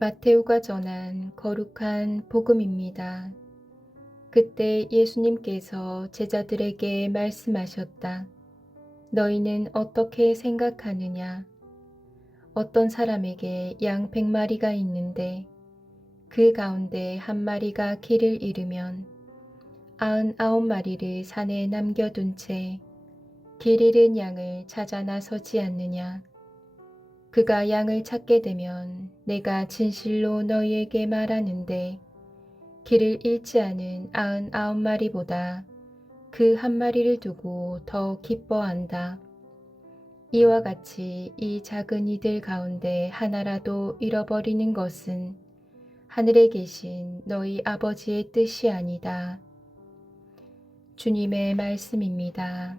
마테오가 전한 거룩한 복음입니다. 그때 예수님께서 제자들에게 말씀하셨다. 너희는 어떻게 생각하느냐? 어떤 사람에게 양 백마리가 있는데 그 가운데 한 마리가 길을 잃으면 아흔 아홉 마리를 산에 남겨둔 채 길 잃은 양을 찾아 나서지 않느냐? 그가 양을 찾게 되면 내가 진실로 너희에게 말하는데 길을 잃지 않은 아흔 아홉 마리보다 그 한 마리를 두고 더 기뻐한다. 이와 같이 이 작은 이들 가운데 하나라도 잃어버리는 것은 하늘에 계신 너희 아버지의 뜻이 아니다. 주님의 말씀입니다.